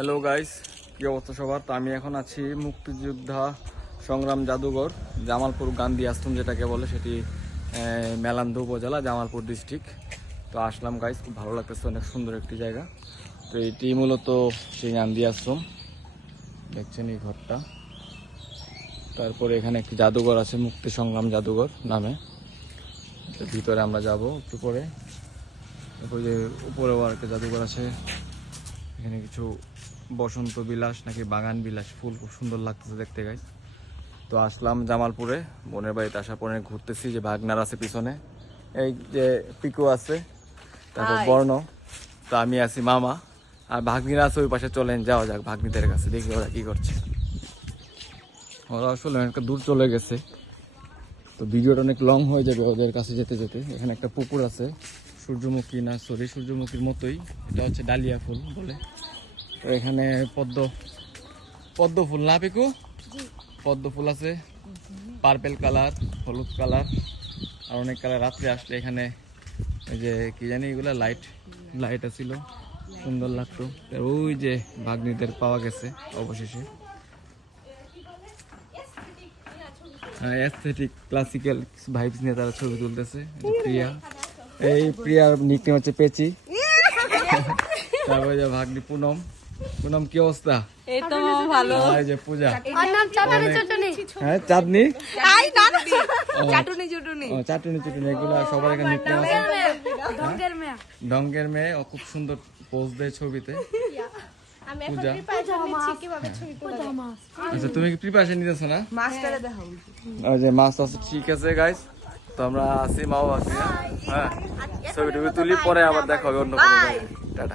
Hello guys, কি অবস্থা সবার? তো আমি এখন আছি মুক্তিযোদ্ধা সংগ্রাম জাদুঘর, জামালপুর গান্ধী আশ্রম যেটাকে বলে, সেটি মেলান্দহ উপজেলা, জামালপুর ডিস্ট্রিক্ট। তো আসলাম গাইস, খুব ভালো লাগতেছে, অনেক সুন্দর একটি জায়গা। তো এটি মূলত সেই গান্ধী আশ্রম, দেখছেন এই ঘরটা। তারপরে এখানে একটি জাদুঘর আছে, মুক্তি সংগ্রাম জাদুঘর নামে। ভিতরে আমরা যাব একটু পরে। তারপরে যে উপরেও আর একটা জাদুঘর আছে, এখানে কিছু বসন্ত বিলাস নাকি বাগান বিলাস ফুল, খুব সুন্দর লাগতেছে দেখতে গাইস। তো আসলাম জামালপুরে, বোনের বাড়িতে আসার পরে ঘুরতেছি। যে ভাগনার আছে পিছনে, এই যে পিকু আছে, তারপর বর্ণ, তো আমি আছি মামা, আর ভাগ্নিরা আছে ওই পাশে। চলেন যাওয়া যাক ভাগ্নিদের কাছে, দেখি ওরা কি করছে। ওরা আসলে অনেকটা দূর চলে গেছে, তো ভিডিওটা অনেক লং হয়ে যাবে ওদের কাছে যেতে যেতে। এখানে একটা পুকুর আছে, সূর্যমুখী না সরি সূর্যমুখীর মতোই, এটা হচ্ছে ডালিয়া ফুল বলে। তো এখানে পদ্ম ফুল না পিকু? পদ্ম ফুল আছে, পার্পেল কালার, হলুদ কালার, আর অনেক কালার। রাত্রে আসলে এখানে এই যে কি জানি এগুলা লাইট আছিল, সুন্দর লাগতো। ওই যে ভাগ্নিদের পাওয়া গেছে অবশেষে। অ্যাস্থেটিক ক্লাসিক্যাল ভাইবস নিয়ে তারা ছবি তুলতেছে। প্রিয়া, এই প্রিয়ার নিকনেম হচ্ছে পেচি। তারপরে যে ভাগ্নি পুনম, পুনম কি অবস্থা? এই তো ভালো। এই যে পূজা, হ্যাঁ চাঁদনি, চাটুনি চাটুনি এগুলো সবার এখানে নিকনেম আছে। ঢঙ্গের মেয়ে, ও খুব সুন্দর পোজ দেয় ছবিতে। পূজা, আচ্ছা তুমি কি প্রিপারেশন নিতেছো না? ওই যে মাছ আছে, ঠিক আছে গাইস। তো আমরা আসি, মাও আসি, হ্যাঁ ছবি টবি তুলি, পরে আবার দেখা হবে অন্য কোনো জায়গায়। টাটা।